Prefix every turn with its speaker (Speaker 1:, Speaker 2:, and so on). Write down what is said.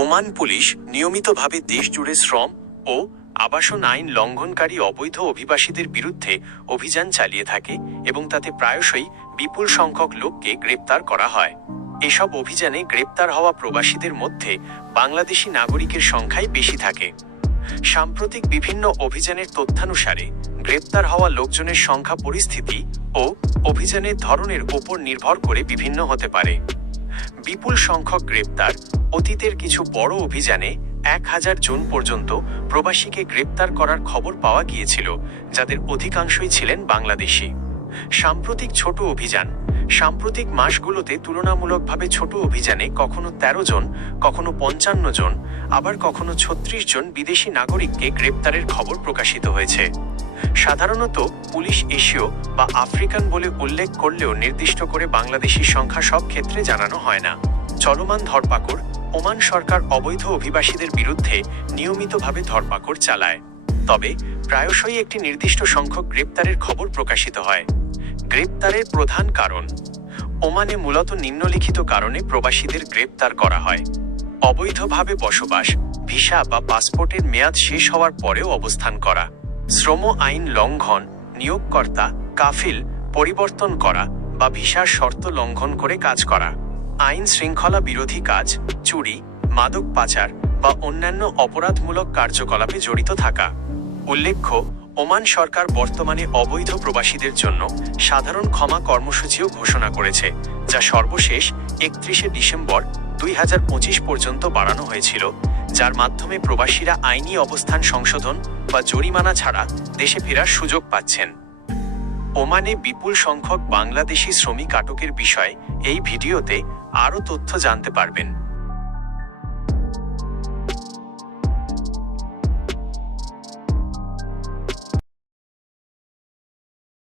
Speaker 1: Oman police নিয়মিতভাবে দেশজুড়ে শ্রম ও আবাসন আইন লঙ্ঘনকারী অবৈধ অভিবাসীদের বিরুদ্ধে অভিযান চালিয়ে থাকে এবং তাতে প্রায়শই বিপুল সংখ্যক লোককে গ্রেপ্তার করা হয়। এসব অভিযানে গ্রেপ্তার হওয়া প্রবাসীদের মধ্যে বাংলাদেশি নাগরিকের সংখ্যাই বেশি থাকে। সাম্প্রতিক বিভিন্ন অভিযানের তথ্যানুসারে গ্রেপ্তার হওয়া লোকজনের সংখ্যা পরিস্থিতি ও অভিযানের ধরনের উপর নির্ভর করে বিভিন্ন হতে পারে। বিপুল সংখ্যক গ্রেপ্তার অতীতের কিছু বড় অভিযানে এক হাজার জন পর্যন্ত প্রবাসীকে গ্রেপ্তার করার খবর পাওয়া গিয়েছিল, যাদের অধিকাংশই ছিলেন বাংলাদেশি। সাম্প্রতিক ছোট অভিযান। সাম্প্রতিক মাসগুলোতে তুলনামূলকভাবে ছোট অভিযানে কখনো ১৩ জন, কখনো পঞ্চান্ন জন, আবার কখনো ছত্রিশ জন বিদেশি নাগরিককে গ্রেপ্তারের খবর প্রকাশিত হয়েছে। সাধারণত পুলিশ এশীয় বা আফ্রিকান বলে উল্লেখ করলেও নির্দিষ্ট করে বাংলাদেশির সংখ্যা সব ক্ষেত্রে জানানো হয় না। চলমান ধরপাকড় ওমান সরকার অবৈধ অভিবাসীদের বিরুদ্ধে নিয়মিতভাবে ধরপাকড় চালায়। তবে প্রায়শই একটি নির্দিষ্ট সংখ্যক গ্রেপ্তারের খবর প্রকাশিত হয়। গ্রেপ্তারের প্রধান কারণ, ওমানে মূলত নিম্নলিখিত কারণে প্রবাসীদের গ্রেপ্তার করা হয়। অবৈধভাবে বসবাস, ভিসা বা পাসপোর্টের মেয়াদ শেষ হওয়ার পরেও অবস্থান করা, শ্রম আইন লঙ্ঘন, নিয়োগকর্তা, কাফিল, পরিবর্তন করা বা ভিসার শর্ত লঙ্ঘন করে কাজ করা। আইন শৃঙ্খলা বিরোধী কাজ, চুরি, মাদক পাচার বা অন্যান্য অপরাধমূলক কার্যকলাপে জড়িত থাকা। উল্লেখ্য, ওমান সরকার বর্তমানে অবৈধ প্রবাসীদের জন্য সাধারণ ক্ষমা কর্মসূচিও ঘোষণা করেছে, যা সর্বশেষ একত্রিশে ডিসেম্বর দুই হাজার পঁচিশ পর্যন্ত বাড়ানো হয়েছিল, যার মাধ্যমে প্রবাসীরা আইনি অবস্থান সংশোধন বা জরিমানা ছাড়া দেশে ফেরার সুযোগ পাচ্ছেন। ওমানে বিপুল সংখ্যক বাংলাদেশি শ্রমিক আটকের বিষয়ে এই ভিডিওতে আরও তথ্য জানতে পারবেন।